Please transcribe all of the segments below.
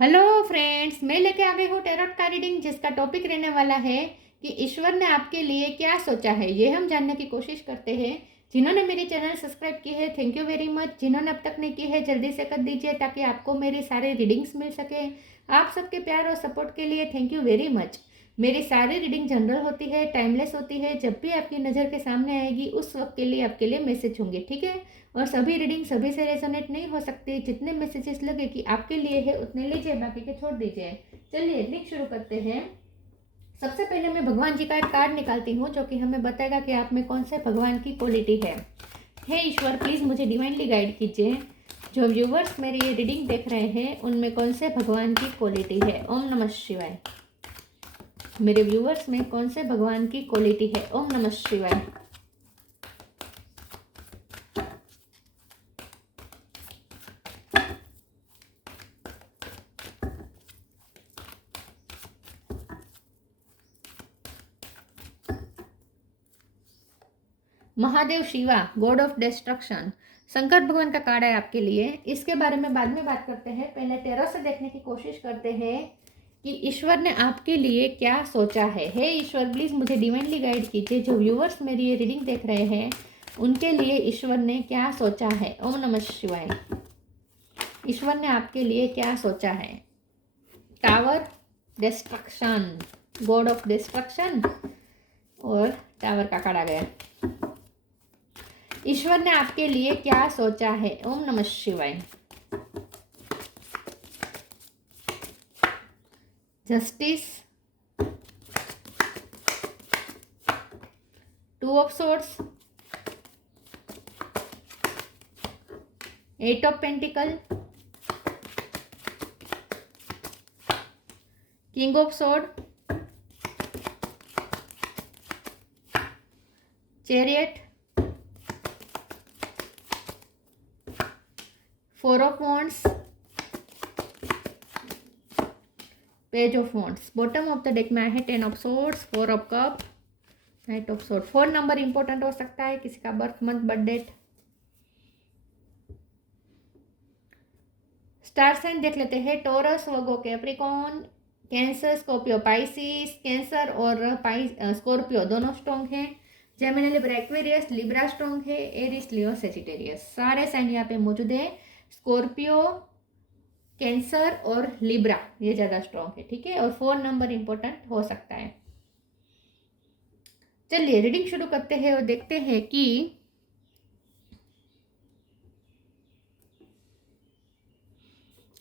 Hello friends, मैं लेके आ गई हूँ टैरोट का रीडिंग, जिसका टॉपिक रहने वाला है कि ईश्वर ने आपके लिए क्या सोचा है। ये हम जानने की कोशिश करते हैं। जिन्होंने मेरी चैनल सब्सक्राइब की है, थैंक यू वेरी मच। जिन्होंने अब तक नहीं की है, जल्दी से कर दीजिए ताकि आपको मेरी सारे रीडिंग्स मिल सके। आप सबके प्यार और सपोर्ट के लिए थैंक यू वेरी मच। मेरी सारी रीडिंग जनरल होती है, टाइमलेस होती है। जब भी आपकी नज़र के सामने आएगी उस वक्त के लिए आपके लिए मैसेज होंगे, ठीक है। और सभी रीडिंग सभी से रेजोनेट नहीं हो सकती। जितने मैसेजेस लगे कि आपके लिए है उतने लीजिए, बाकी के छोड़ दीजिए। चलिए रीडिंग शुरू करते हैं। सबसे पहले मैं भगवान जी का एक कार्ड निकालती हूँ जो कि हमें बताएगा कि आप में कौन से भगवान की क्वालिटी है। हे ईश्वर, प्लीज़ मुझे डिवाइनली गाइड कीजिए। जो व्यूवर्स मेरी ये रीडिंग देख रहे हैं उनमें कौन से भगवान की क्वालिटी है। ओम नमः शिवाय। मेरे व्यूवर्स में कौन से भगवान की क्वालिटी है। ओम नमः शिवाय। Mahadev Shiva, God of destruction, Shankar भगवान का कार्ड है आपके लिए। इसके बारे में बाद में बात करते हैं। पहले टैरो से देखने की कोशिश करते हैं कि ईश्वर ने आपके लिए क्या सोचा है। हे ईश्वर, प्लीज़ मुझे डिवाइनली गाइड कीजिए। जो व्यूवर्स मेरी ये रीडिंग देख रहे हैं उनके लिए ईश्वर ने क्या सोचा है। ओम नमः शिवाय। ईश्वर ने आपके लिए क्या सोचा है। Tower, destruction, God of destruction और टावर का कार्ड आ गया। ईश्वर ने आपके लिए क्या सोचा है। ओम नमः शिवाय। Justice, two of swords, eight of pentacle, king of sword, chariot, four of wands, page of wands. Bottom of the deck में है ten of swords, four of cup, knight of sword. 4 number important हो सकता है, किसी का birth month, birth date. Star sign देख लेते हैं। Taurus, Virgo, Capricorn, Cancer, Scorpio, Pisces. Cancer और स्कॉर्पियो दोनों स्ट्रॉन्ग हैं। Gemini, Libra, Aquarius, Libra strong है। एरिस, लियो, सेजिटेरियस, सारे साइन यहाँ पे मौजूद है। स्कॉर्पियो, कैंसर और लिब्रा ये ज़्यादा स्ट्रॉन्ग है, ठीक है। और 4 नंबर इंपॉर्टेंट हो सकता है। चलिए रीडिंग शुरू करते हैं और देखते हैं कि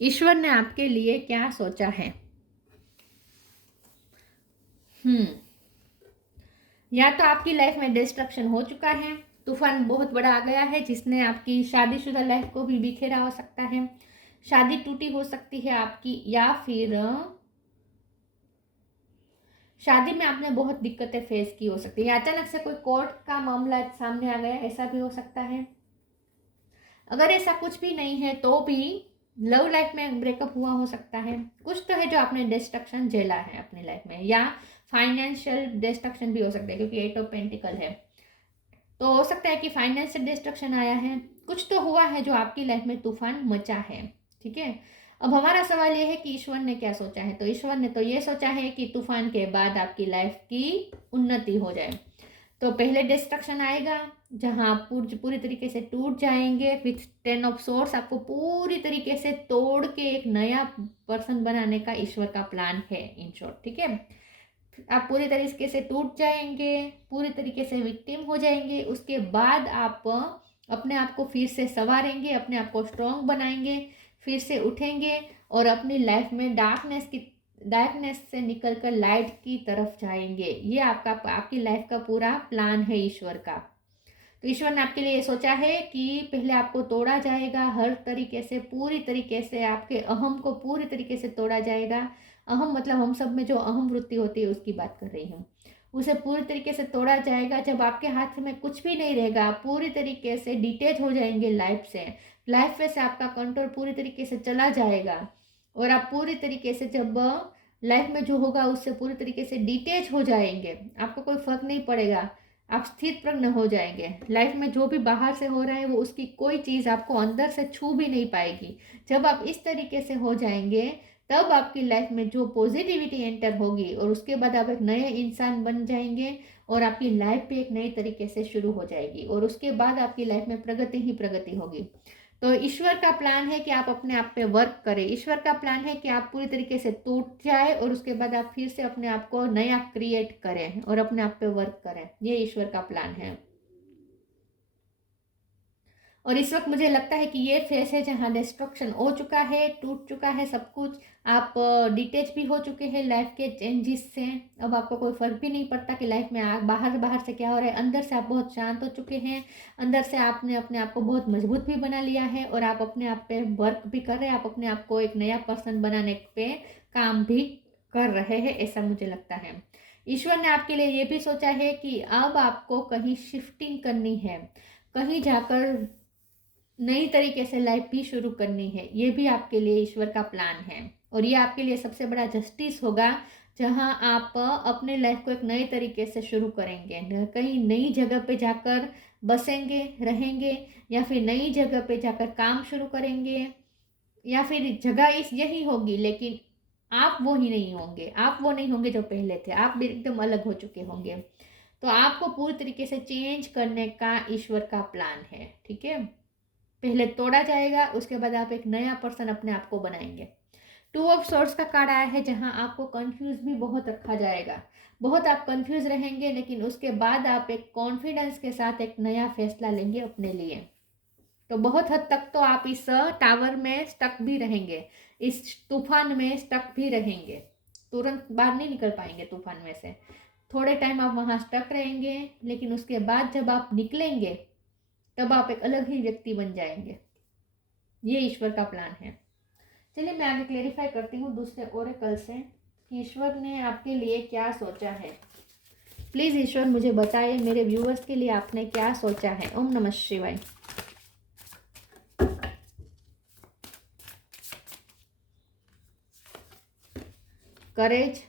ईश्वर ने आपके लिए क्या सोचा है। या तो आपकी लाइफ में डिस्ट्रक्शन हो चुका है, तूफान बहुत बड़ा आ गया है जिसने आपकी शादीशुदा लाइफ को भी बिखेरा हो सकता है। शादी टूटी हो सकती है आपकी, या फिर शादी में आपने बहुत दिक्कतें फेस की हो सकती है। अचानक से कोई कोर्ट का मामला सामने आ गया, ऐसा भी हो सकता है। अगर ऐसा कुछ भी नहीं है तो भी लव लाइफ में ब्रेकअप हुआ हो सकता है। कुछ तो है जो आपने डिस्ट्रक्शन झेला है अपनी लाइफ में, या फाइनेंशियल डिस्ट्रक्शन भी हो सकता है क्योंकि एट ऑफ पेंटिकल है। तो हो सकता है कि फाइनेंशियल डिस्ट्रक्शन आया है, कुछ तो हुआ है जो आपकी लाइफ में तूफान मचा है, ठीक है। अब हमारा सवाल ये है कि ईश्वर ने क्या सोचा है। तो ईश्वर ने तो ये सोचा है कि तूफान के बाद आपकी लाइफ की उन्नति हो जाए। तो पहले डिस्ट्रक्शन आएगा जहां आप पूरी तरीके से टूट जाएंगे। विथ 10 ऑफ सोर्स आपको पूरी तरीके से तोड़ के एक नया पर्सन बनाने का ईश्वर का प्लान है, इन शॉर्ट, ठीक है। आप पूरी तरीके से टूट जाएंगे, पूरी तरीके से विक्टिम हो जाएंगे। उसके बाद आप अपने आप को फिर से संवारेंगे, अपने आप को स्ट्रॉन्ग बनाएंगे, फिर से उठेंगे और अपनी लाइफ में डार्कनेस से निकलकर लाइट की तरफ जाएंगे। ये आपकी लाइफ का पूरा प्लान है ईश्वर का। तो ईश्वर ने आपके लिए सोचा है कि पहले आपको तोड़ा जाएगा हर तरीके से, पूरी तरीके से आपके अहम को पूरी तरीके से तोड़ा जाएगा। अहम मतलब हम सब में जो अहम वृत्ति होती है उसकी बात कर रही हूँ। उसे पूरी तरीके से तोड़ा जाएगा। जब आपके हाथ में कुछ भी नहीं रहेगा, आप पूरी तरीके से डिटेच हो जाएंगे लाइफ से। लाइफ से आपका कंट्रोल पूरी तरीके से चला जाएगा और आप पूरी तरीके से जब लाइफ में जो होगा उससे पूरी तरीके से डिटेच हो जाएंगे, आपको कोई फर्क नहीं पड़ेगा। आप स्थित प्रज्ञ हो जाएंगे। लाइफ में जो भी बाहर से हो रहा है वो उसकी कोई चीज़ आपको अंदर से छू भी नहीं पाएगी। जब आप इस तरीके से हो जाएंगे तब आपकी लाइफ में जो पॉजिटिविटी एंटर होगी और उसके बाद आप एक नए इंसान बन जाएंगे और आपकी लाइफ भी एक नई तरीके से शुरू हो जाएगी और उसके बाद आपकी लाइफ में प्रगति ही प्रगति होगी। तो ईश्वर का प्लान है कि आप अपने आप पे वर्क करें। ईश्वर का प्लान है कि आप पूरी तरीके से टूट जाए और उसके बाद आप फिर से अपने आप को नया क्रिएट करें और अपने आप पे वर्क करें। ये ईश्वर का प्लान है। और इस वक्त मुझे लगता है कि ये फेस है जहाँ डिस्ट्रक्शन हो चुका है, टूट चुका है सब कुछ। आप डिटेच भी हो चुके हैं लाइफ के चेंजेस से। अब आपको कोई फर्क भी नहीं पड़ता कि लाइफ में बाहर बाहर से क्या हो रहा है। अंदर से आप बहुत शांत हो चुके हैं। अंदर से आपने अपने आप को बहुत मजबूत भी बना लिया है और आप अपने आप पे वर्क भी कर रहे हैं। आप अपने आप को एक नया पर्सन बनाने पे काम भी कर रहे हैं, ऐसा मुझे लगता है। ईश्वर ने आपके लिए ये भी सोचा है कि अब आपको कहीं शिफ्टिंग करनी है, कहीं जाकर नई तरीके से लाइफ भी शुरू करनी है। ये भी आपके लिए ईश्वर का प्लान है और ये आपके लिए सबसे बड़ा जस्टिस होगा, जहां आप अपने लाइफ को एक नए तरीके से शुरू करेंगे। कहीं नई जगह पे जाकर बसेंगे, रहेंगे, या फिर नई जगह पे जाकर काम शुरू करेंगे, या फिर जगह यही होगी लेकिन आप वो ही नहीं होंगे। आप वो नहीं होंगे जो पहले थे, आप भी एकदम अलग हो चुके होंगे। तो आपको पूरी तरीके से चेंज करने का ईश्वर का प्लान है, ठीक है। पहले तोड़ा जाएगा, उसके बाद आप एक नया पर्सन अपने आप को बनाएंगे। 2 ऑफ सोर्ड्स का कार्ड आया है जहां आपको कंफ्यूज भी बहुत रखा जाएगा। बहुत आप कंफ्यूज रहेंगे, लेकिन उसके बाद आप एक कॉन्फिडेंस के साथ एक नया फैसला लेंगे अपने लिए। तो बहुत हद तक तो आप इस टावर में स्टक भी रहेंगे, इस तूफान में स्टक भी रहेंगे। तुरंत बाहर नहीं निकल पाएंगे तूफान में से। थोड़े टाइम आप वहां स्टक रहेंगे, लेकिन उसके बाद जब आप निकलेंगे तब आप एक अलग ही व्यक्ति बन जाएंगे। ये ईश्वर का प्लान है। चलिए मैं आगे क्लेरिफाई करती हूँ दूसरे ओरेकल से कि ईश्वर ने आपके लिए क्या सोचा है। प्लीज ईश्वर मुझे बताइए, मेरे व्यूअर्स के लिए आपने क्या सोचा है। ओम नमः शिवाय। करेज,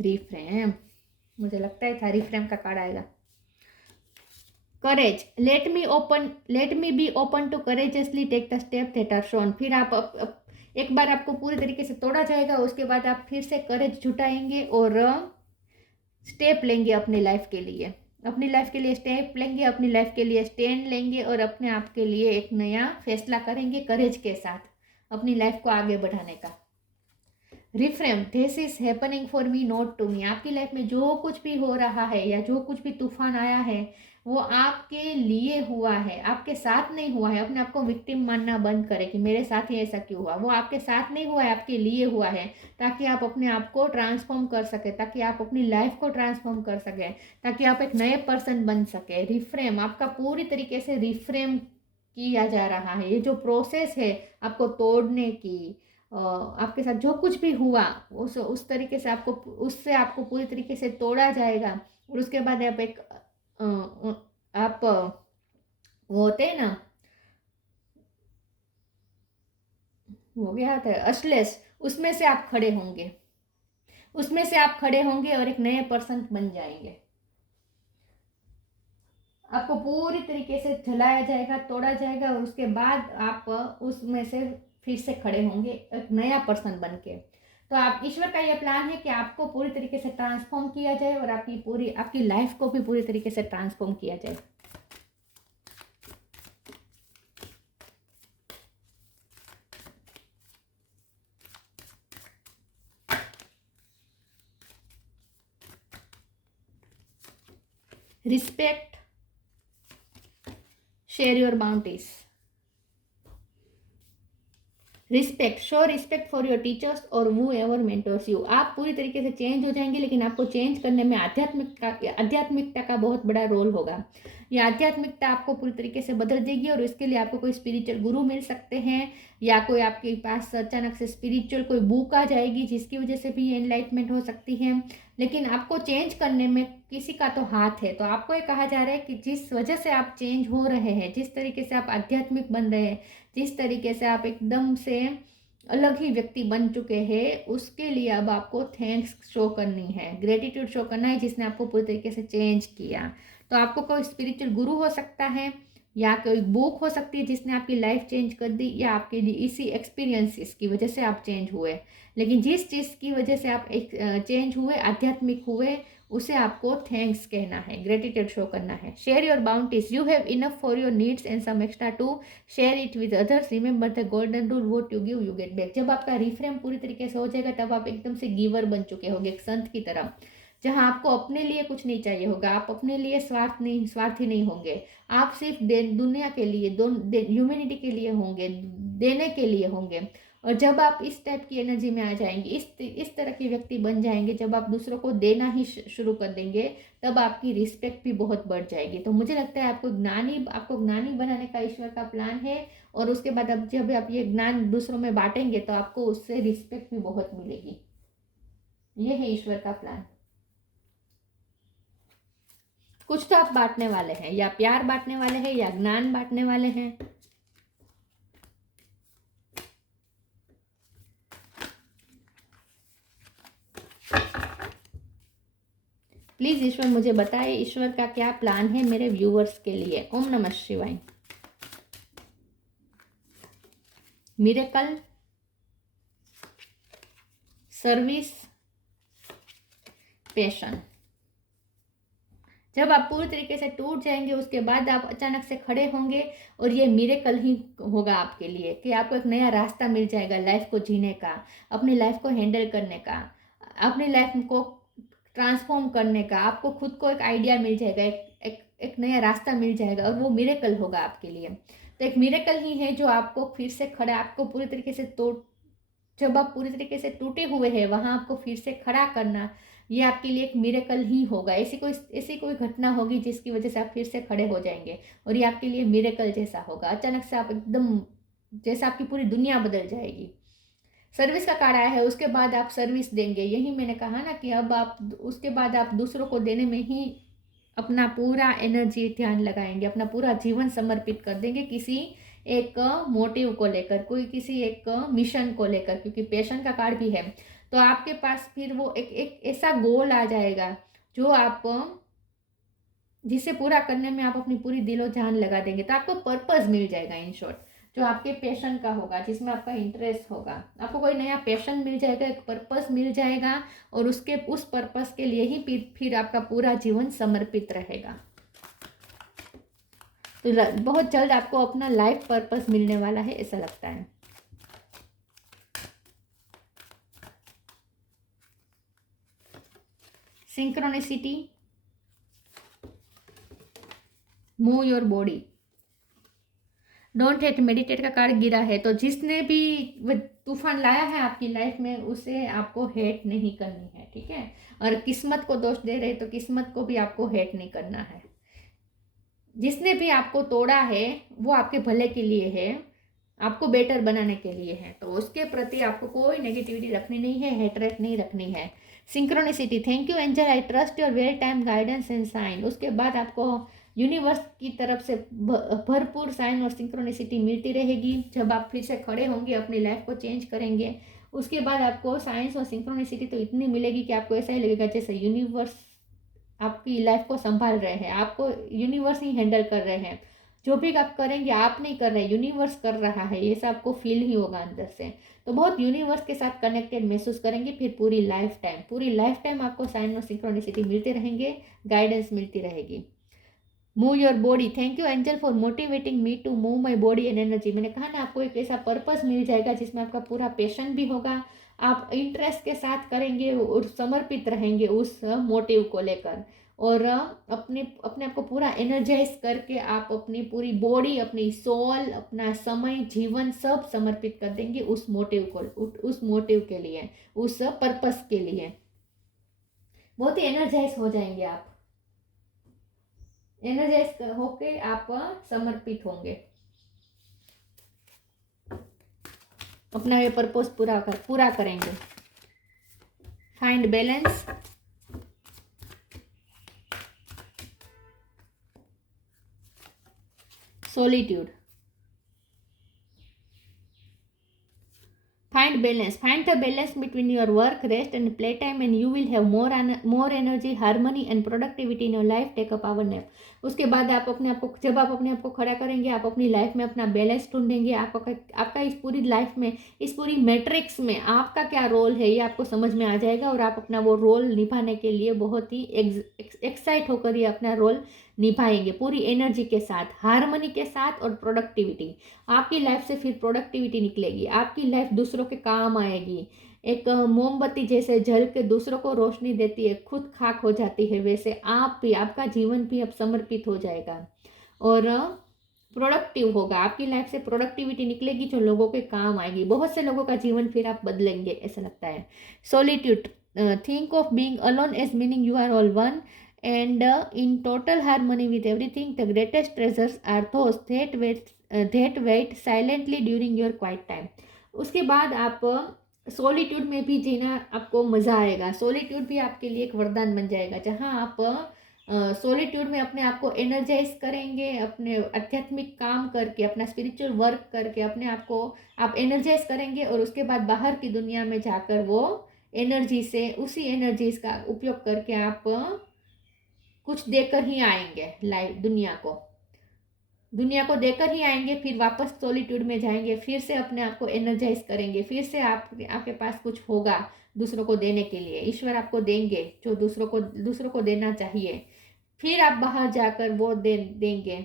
रिफ्रेम, मुझे लगता है था रिफ्रेम का कार्ड आएगा। Courage, let me be open to courageously take the step that are shown. फिर आप एक बार आपको पूरी तरीके से तोड़ा जाएगा, उसके बाद आप फिर से करेज जुटाएंगे और स्टेप लेंगे अपनी लाइफ के लिए। अपनी लाइफ के लिए स्टेप लेंगे, अपनी लाइफ के लिए स्टैंड लेंगे और अपने आप के लिए एक नया फैसला करेंगे करेज के साथ अपनी लाइफ को आगे बढ़ाने का। Reframe, this is happening for me not to me. आपकी लाइफ में जो कुछ भी हो रहा है या जो कुछ भी तूफान आया है वो आपके लिए हुआ है, आपके साथ नहीं हुआ है। अपने आप को विक्टिम मानना बंद करें कि मेरे साथ ही ऐसा क्यों हुआ। वो आपके साथ नहीं हुआ है, आपके लिए हुआ है, ताकि आप अपने आप को ट्रांसफॉर्म कर सके, ताकि आप अपनी लाइफ को ट्रांसफॉर्म कर सके, ताकि आप एक नए पर्सन बन सके। रिफ्रेम, आपका पूरी तरीके से रिफ्रेम किया जा रहा है। ये जो प्रोसेस है आपको तोड़ने की, आपके साथ जो कुछ भी हुआ उस तरीके से उससे आपको पूरी तरीके से तोड़ा जाएगा और उसके बाद आप एक आप वो होते हैं ना, वो क्या होता है, अश्लेष, उसमें से आप खड़े होंगे, उसमें से आप खड़े होंगे और एक नए पर्सन बन जाएंगे। आपको पूरी तरीके से जलाया जाएगा, तोड़ा जाएगा और उसके बाद आप उसमें से फिर से खड़े होंगे एक नया पर्सन बन के। तो आप ईश्वर का ये प्लान है कि आपको पूरी तरीके से ट्रांसफॉर्म किया जाए और आपकी लाइफ को भी पूरी तरीके से ट्रांसफॉर्म किया जाए। Respect, share your boundaries. Respect, show respect for your teachers और हू एवर मेंटर्स यू। आप पूरी तरीके से चेंज हो जाएंगे, लेकिन आपको चेंज करने में आध्यात्मिकता का बहुत बड़ा रोल होगा। ये आध्यात्मिकता आपको पूरी तरीके से बदल देगी और इसके लिए आपको कोई स्पिरिचुअल गुरु मिल सकते हैं, या कोई आपके पास अचानक से स्पिरिचुअल कोई बुक आ जाएगी जिसकी वजह से भी ये एनलाइटमेंट हो सकती है। लेकिन आपको चेंज करने में किसी का तो हाथ है। तो आपको ये कहा जा रहा है कि जिस वजह से आप चेंज हो रहे हैं, जिस तरीके से आप आध्यात्मिक बन रहे हैं, जिस तरीके से आप एकदम से अलग ही व्यक्ति बन चुके हैं, उसके लिए अब आपको थैंक्स शो करनी है, ग्रेटिट्यूड शो करना है जिसने आपको पूरी तरीके से चेंज किया। तो आपको कोई स्पिरिचुअल गुरु हो सकता है, या कोई बुक हो सकती है जिसने आपकी लाइफ चेंज कर दी, या आपके इसी एक्सपीरियंसेस की वजह से आप चेंज हुए। लेकिन जिस चीज़ की वजह से आप एक चेंज हुए, आध्यात्मिक हुए, उसे आपको थैंक्स कहना है, ग्रेटिट्यूड शो करना है। Share your bounties, you have enough for your needs and some extra to share it with others, remember the golden rule, what you give you get back. जब आपका रिफ्रेम पूरी तरीके से हो जाएगा तब आप एकदम से गिवर बन चुके होंगे, एक संत की तरह, जहां आपको अपने लिए कुछ नहीं चाहिए होगा, आप अपने लिए स्वार्थी नहीं होंगे, आप सिर्फ दुनिया के लिए, ह्यूमैनिटी के लिए होंगे, देने के लिए होंगे। और जब आप इस टाइप की एनर्जी में आ जाएंगे, इस तरह के व्यक्ति बन जाएंगे, जब आप दूसरों को देना ही शुरू कर देंगे, तब आपकी रिस्पेक्ट भी बहुत बढ़ जाएगी। तो मुझे लगता है आपको ज्ञानी बनाने का ईश्वर का प्लान है। और उसके बाद अब जब आप ये ज्ञान दूसरों में बांटेंगे तो आपको उससे रिस्पेक्ट भी बहुत मिलेगी। ये है ईश्वर का प्लान। कुछ तो आप बांटने वाले हैं, या प्यार बांटने वाले हैं, या ज्ञान बांटने वाले हैं। प्लीज ईश्वर मुझे बताए ईश्वर का क्या प्लान है मेरे व्यूअर्स के लिए। ओम नमः शिवाय। Miracle, service, passion. जब आप पूरी तरीके से टूट जाएंगे उसके बाद आप अचानक से खड़े होंगे, और ये मिरेकल ही होगा आपके लिए कि आपको एक नया रास्ता मिल जाएगा लाइफ को जीने का, अपनी लाइफ को हैंडल करने का, अपनी लाइफ को ट्रांसफॉर्म करने का। आपको खुद को एक आइडिया मिल जाएगा, एक नया रास्ता मिल जाएगा, और वो मिरेकल होगा आपके लिए। तो एक मिरेकल ही है जो आपको फिर से खड़ा, आपको पूरी तरीके से जब आप पूरी तरीके से टूटे हुए हैं वहां आपको फिर से खड़ा करना, ये आपके लिए एक मिरेकल ही होगा। ऐसी कोई घटना होगी जिसकी वजह से आप फिर से खड़े हो जाएंगे, और ये आपके लिए मिरेकल जैसा होगा। अचानक से आप एकदम, जैसा आपकी पूरी दुनिया बदल जाएगी। सर्विस का कार्ड आया है, उसके बाद आप सर्विस देंगे। यही मैंने कहा ना कि अब आप उसके बाद आप दूसरों को देने में ही अपना पूरा एनर्जी ध्यान लगाएंगे, अपना पूरा जीवन समर्पित कर देंगे किसी एक मोटिव को लेकर, कोई किसी एक मिशन को लेकर, क्योंकि पैशन का कार्ड भी है। तो आपके पास फिर वो एक ऐसा गोल आ जाएगा जो आप जिसे पूरा करने में आप अपनी पूरी दिलो जान लगा देंगे। तो आपको पर्पस मिल जाएगा, इन शॉर्ट, जो आपके पैशन का होगा, जिसमें आपका इंटरेस्ट होगा। आपको कोई नया पैशन मिल जाएगा, एक पर्पस मिल जाएगा, और उस पर्पस के लिए ही फिर आपका पूरा जीवन समर्पित रहेगा। तो बहुत जल्द आपको अपना लाइफ पर्पस मिलने वाला है, ऐसा लगता है। Synchronicity, move your body, don't hate, meditate का कार्ड गिरा है। तो जिसने भी तूफान लाया है आपकी लाइफ में उसे आपको हेट नहीं करनी है, ठीक है। और किस्मत को दोष दे रहे तो किस्मत को भी आपको हेट नहीं करना है। जिसने भी आपको तोड़ा है वो आपके भले के लिए है, आपको बेटर बनाने के लिए है। तो उसके प्रति आपको कोई नेगेटिविटी रखनी नहीं है, हेटरेट नहीं रखनी है। Synchronicity, thank you angel, I trust your well time guidance and sign. उसके बाद आपको यूनिवर्स की तरफ से भरपूर साइन और सिंक्रोनिसिटी मिलती रहेगी। जब आप फिर से खड़े होंगे, अपनी लाइफ को चेंज करेंगे, उसके बाद आपको साइंस और सिंक्रोनिसिटी तो इतनी मिलेगी कि आपको ऐसा ही लगेगा जैसे यूनिवर्स आपकी लाइफ को संभाल रहे हैं, आपको यूनिवर्स ही हैंडल कर रहे हैं। जो भी आप करेंगे आप नहीं कर रहे, यूनिवर्स कर रहा है, ये सब आपको फील ही होगा अंदर से। तो बहुत यूनिवर्स के साथ कनेक्टेड महसूस करेंगे फिर पूरी लाइफ टाइम आपको साइन और सिंक्रोनिसिटी मिलते रहेंगे, गाइडेंस मिलती रहेगी। Move your body, thank you angel for motivating me to move my body and energy. मैंने कहा ना, आपको एक ऐसा पर्पस मिल जाएगा जिसमें आपका पूरा पैशन भी होगा, आप इंटरेस्ट के साथ करेंगे और समर्पित रहेंगे उस मोटिव को लेकर, और अपने अपने आप को पूरा एनर्जाइज करके आप अपनी पूरी बॉडी, अपनी सोल, अपना समय, जीवन सब समर्पित कर देंगे उस मोटिव के लिए, उस पर्पस के लिए। बहुत ही एनर्जाइज हो जाएंगे आप, एनर्जाइज होके आप समर्पित होंगे, अपना ये पर्पस पूरा करेंगे। Find balance, solitude, find balance, find the balance between your work, rest and playtime and you will have more energy, harmony and productivity in your life. Take a power nap. उसके बाद आप अपने आप को, जब आप अपने आप को खड़ा करेंगे, आप अपनी लाइफ में अपना बैलेंस ढूंढेंगे, आपका इस पूरी लाइफ में, इस पूरी मैट्रिक्स में आपका क्या रोल है ये आपको समझ में आ जाएगा और आप अपना वो रोल निभाने के लिए बहुत ही एक्साइट होकर ये अपना रोल निभाएंगे पूरी एनर्जी के साथ, हार्मनी के साथ और प्रोडक्टिविटी। आपकी लाइफ से फिर प्रोडक्टिविटी निकलेगी, आपकी लाइफ दूसरों के काम आएगी। एक मोमबत्ती जैसे जल के दूसरों को रोशनी देती है, खुद खाक हो जाती है, वैसे आप भी, आपका जीवन भी अब समर्पित हो जाएगा और प्रोडक्टिव होगा। आपकी लाइफ से प्रोडक्टिविटी निकलेगी जो लोगों के काम आएगी। बहुत से लोगों का जीवन फिर आप बदलेंगे, ऐसा लगता है। Solitude, think of being alone as meaning you are all one and in total harmony with everything. The greatest treasures are those that wait silently during your quiet time. उसके बाद आप सोलिट्यूड में भी जीना आपको मज़ा आएगा। सोलिट्यूड भी आपके लिए एक वरदान बन जाएगा, जहाँ आप सोलिट्यूड में अपने आप को एनर्जाइज करेंगे, अपने आध्यात्मिक काम करके, अपना स्पिरिचुअल वर्क करके अपने आप को आप एनर्जाइज करेंगे और उसके बाद बाहर की दुनिया में जाकर वो एनर्जी से, उसी एनर्जीज का उपयोग करके आप कुछ देकर ही आएंगे। लाइफ दुनिया को देकर ही आएंगे, फिर वापस सॉलिट्यूड में जाएंगे, फिर से अपने आप को एनर्जाइज करेंगे, फिर से आपके पास कुछ होगा दूसरों को देने के लिए। ईश्वर आपको देंगे जो दूसरों को देना चाहिए, फिर आप बाहर जाकर वो देंगे।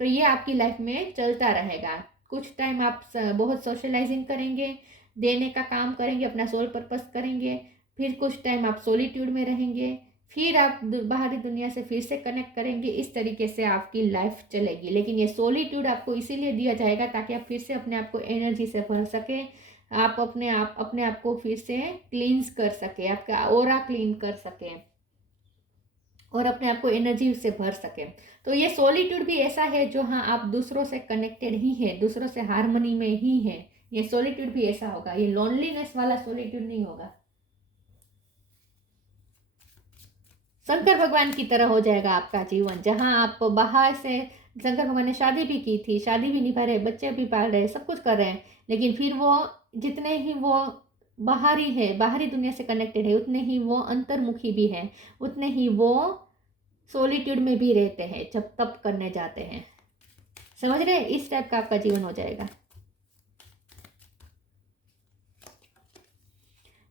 तो ये आपकी लाइफ में चलता रहेगा। कुछ टाइम आप बहुत सोशलाइजिंग करेंगे, देने का काम करेंगे, अपना सोल पर्पस करेंगे, फिर कुछ टाइम आप सॉलिट्यूड में रहेंगे, फिर आप बाहरी दुनिया से फिर से कनेक्ट करेंगे। इस तरीके से आपकी लाइफ चलेगी। लेकिन ये सॉलिट्यूड आपको इसीलिए दिया जाएगा ताकि आप फिर से अपने आप को एनर्जी से भर सके, आप अपने आप को फिर से क्लींस कर सके, आपका ऑरा क्लीन कर सके और अपने आप को एनर्जी से भर सके। तो ये सॉलिट्यूड भी ऐसा है जो, हाँ, आप दूसरों से कनेक्टेड ही है, दूसरों से हार्मनी में ही है। ये सॉलिट्यूड भी ऐसा होगा, ये लोनलीनेस वाला सॉलिट्यूड नहीं होगा। शंकर भगवान की तरह हो जाएगा आपका जीवन, जहां आप बाहर से, शंकर भगवान ने शादी भी की थी, शादी भी निभा रहे, बच्चे भी पाल रहे, सब कुछ कर रहे हैं, लेकिन फिर वो जितने ही वो बाहरी है, बाहरी दुनिया से कनेक्टेड है, उतने ही वो अंतर्मुखी भी है, उतने ही वो सॉलिट्यूड में भी रहते हैं जब तप करने जाते हैं। समझ रहे हैं? इस टाइप का आपका जीवन हो जाएगा।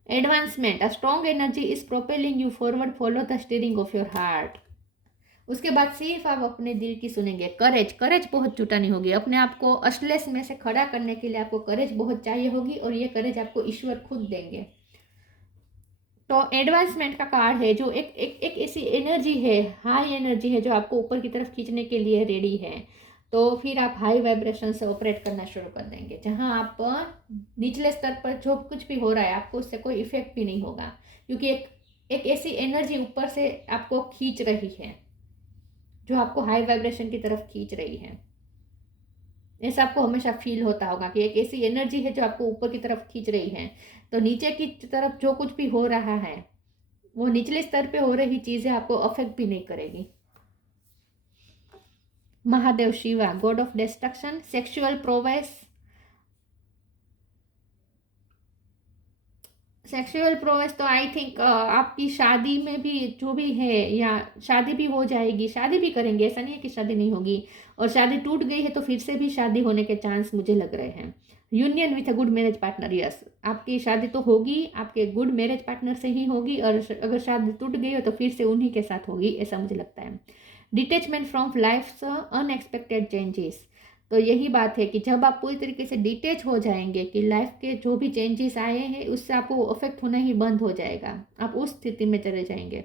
Advancement, a strong energy is propelling you forward, follow the steering of your heart. उसके बाद सिर्फ आप अपने दिल की सुनेंगे। करेज बहुत जुटानी होगी, अपने आप को असलेस में से खड़ा करने के लिए आपको करेज बहुत चाहिए होगी और ये करेज आपको ईश्वर खुद देंगे। तो एडवांसमेंट का कार्ड है जो एक ऐसी एनर्जी है, हाई एनर्जी है, जो आपको ऊपर की तरफ खींचने के लिए रेडी है। तो फिर आप हाई वाइब्रेशन से ऑपरेट करना शुरू कर देंगे, जहां आप निचले स्तर पर जो कुछ भी हो रहा है आपको उससे कोई इफेक्ट भी नहीं होगा, क्योंकि एक ऐसी एनर्जी ऊपर से आपको खींच रही है जो आपको हाई वाइब्रेशन की तरफ खींच रही है। ऐसा आपको हमेशा फील होता होगा कि एक ऐसी एनर्जी है जो आपको ऊपर की तरफ खींच रही है। तो नीचे की तरफ जो कुछ भी हो रहा है, वो निचले स्तर पे हो रही चीजें आपको अफेक्ट भी नहीं करेगी। Mahadev Shiva, God of destruction, sexual prowess. Sexual prowess तो आई थिंक आपकी शादी में भी जो भी है, या शादी भी हो जाएगी, शादी भी करेंगे, ऐसा नहीं है कि शादी नहीं होगी। और शादी टूट गई है तो फिर से भी शादी होने के चांस मुझे लग रहे हैं। Union with a good marriage partner, yes, आपकी शादी तो होगी, आपके गुड मैरिज पार्टनर से ही होगी, और अगर शादी टूट गई हो तो फिर से उन्हीं के साथ होगी, ऐसा मुझे लगता है। Detachment from life's unexpected changes, तो यही बात है कि जब आप पूरी तरीके से डिटेच हो जाएंगे कि लाइफ के जो भी चेंजेस आए हैं उससे आपको अफेक्ट होना ही बंद हो जाएगा, आप उस स्थिति में चले जाएंगे।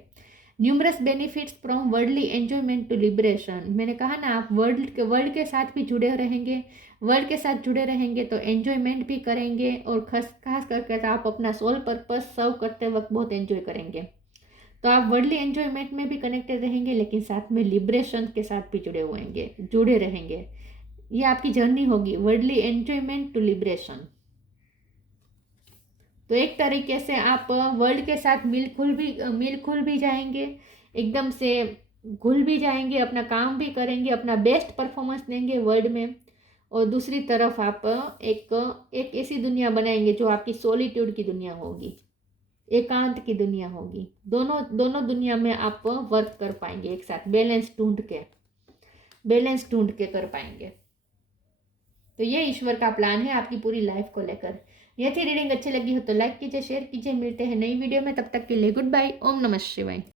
Numerous benefits from worldly enjoyment to liberation, मैंने कहा ना, आप वर्ल्ड के साथ भी जुड़े रहेंगे, वर्ल्ड के साथ जुड़े रहेंगे तो एंजॉयमेंट भी करेंगे, और खास करके आप अपना सोल पर्पस सर्व करते वक्त बहुत एंजॉय करेंगे। तो आप वर्ल्डली एंजॉयमेंट में भी कनेक्टेड रहेंगे, लेकिन साथ में लिबरेशन के साथ भी जुड़े रहेंगे। ये आपकी जर्नी होगी, वर्ल्डली एंजॉयमेंट टू लिबरेशन। तो एक तरीके से आप वर्ल्ड के साथ मिल खुल भी जाएंगे, एकदम से घुल भी जाएंगे, अपना काम भी करेंगे, अपना बेस्ट परफॉर्मेंस देंगे वर्ल्ड में, और दूसरी तरफ आप एक ऐसी दुनिया बनाएंगे जो आपकी सॉलिट्यूड की दुनिया होगी, एकांत की दुनिया होगी। दोनों दोनों दुनिया में आप वर्क कर पाएंगे एक साथ, बैलेंस ढूंढ के कर पाएंगे। तो ये ईश्वर का प्लान है आपकी पूरी लाइफ को लेकर। ये थी रीडिंग, अच्छी लगी हो तो लाइक कीजिए, शेयर कीजिए। मिलते हैं नई वीडियो में, तब तक के लिए गुड बाय। ओम नमः शिवाय।